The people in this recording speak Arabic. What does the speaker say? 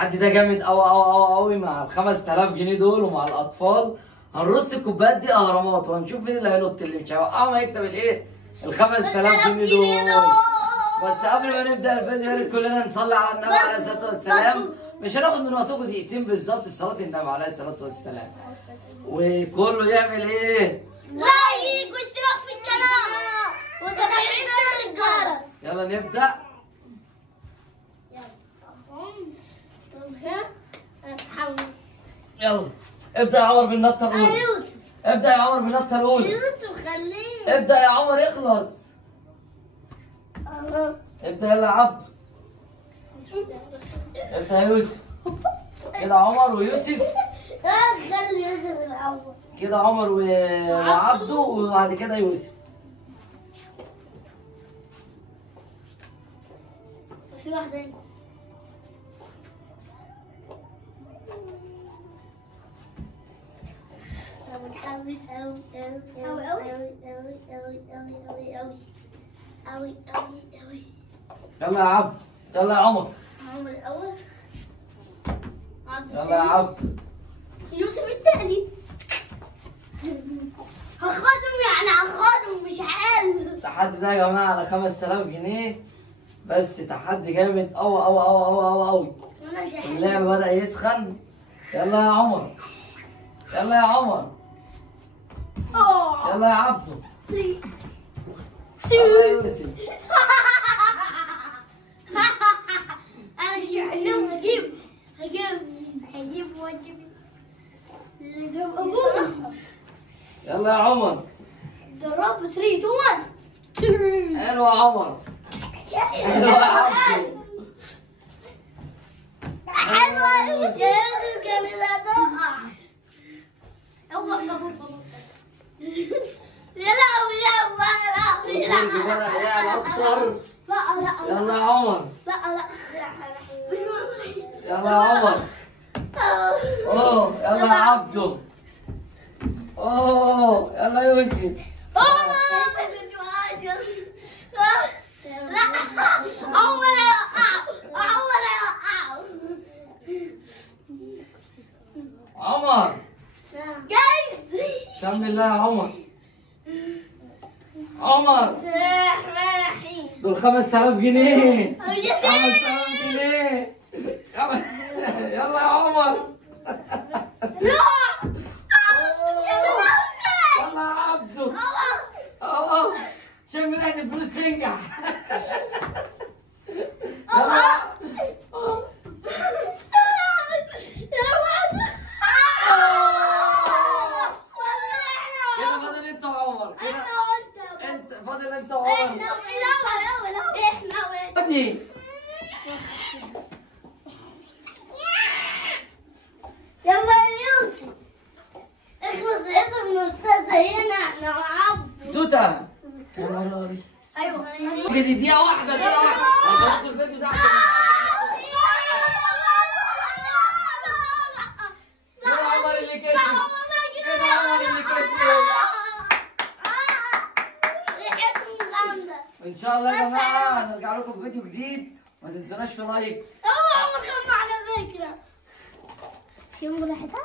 التحدي ده جامد قوي قوي قوي قوي مع ال 5000 جنيه دول ومع الاطفال. هنرص الكوبايات دي اهرامات وهنشوف مين اللي هينط، اللي مش هيوقعهم هيكسب الايه؟ ال 5000 جنيه دول. بس قبل ما نبدا الفيديو يا ريت كلنا نصلي على النبي عليه الصلاه والسلام. مش هناخد من وقتكم دقيقتين بالظبط في صلاه النبي عليه الصلاه والسلام. وكله يعمل ايه؟ لايك واشتراك في القناه وتفعيل زر الجرس. يلا نبدا. يلا ابدا يا عمر بالنطه الاولى. يوسف ابدا يا عمر بالنطه الاولى. يوسف خليه. ابدا يا عمر اخلص. ابدا يلا يا عبد. ابدا يا يوسف. كده عمر ويوسف. خلي يوسف الاول. كده عمر وعبده وبعد كده يوسف. في واحدة هنا. أنا متحمس أوي أوي أوي أوي أوي أوي أوي أوي أوي أوي أوي. يلا يا عبد. يلا يا عمر. عمر الأول. يلا يا عبد. يوسف التاني. هاخدهم يعني هاخدهم مش حل. التحدي ده يا جماعه على 5000 جنيه بس تحدي جامد قوي قوي قوي قوي قوي قوي. اللعب بدأ يسخن. يلا يا عمر. يلا يا عمر. يلا يا عبده. يلا يا يوسف. انا شعلهم هجيب واجيب يلا يا عمر. ضرب 3 2 1. حلو يا عمر. حلو يا عبده. حلوة يوسف كانت هتقع. يلا بدأ يعلى أكتر. يلا يا عمر. يلا يا عمر. يلا يا عبده. يلا يوسف. لا عمر يوقعه. عمر يوقعه. عمر. جايز. سمي الله يا عمر. عمر. دول 5000 جنيه. 5000 جنيه. يلا يا عمر. يلا يا عبده. عشان من اجل الفلوس تنجح. كده فاضل انت وعمر. كده انت فاضل انت وعمر. احنا ابني. يلا يا يوسف اخلص اضرب من الاستاذ هنا احنا وعبد. توتا. يا نهار ايوه كده دقيقة واحدة دقيقة واحدة. هنخلص الفيديو ده عشان كده عمر اللي كسب. كده عمر اللي كسب. ان شاء الله يا جماعة هنرجع لكم في فيديو جديد. ما تنسوناش في لايك. عمر كان معنا فكرة. شو راحتها؟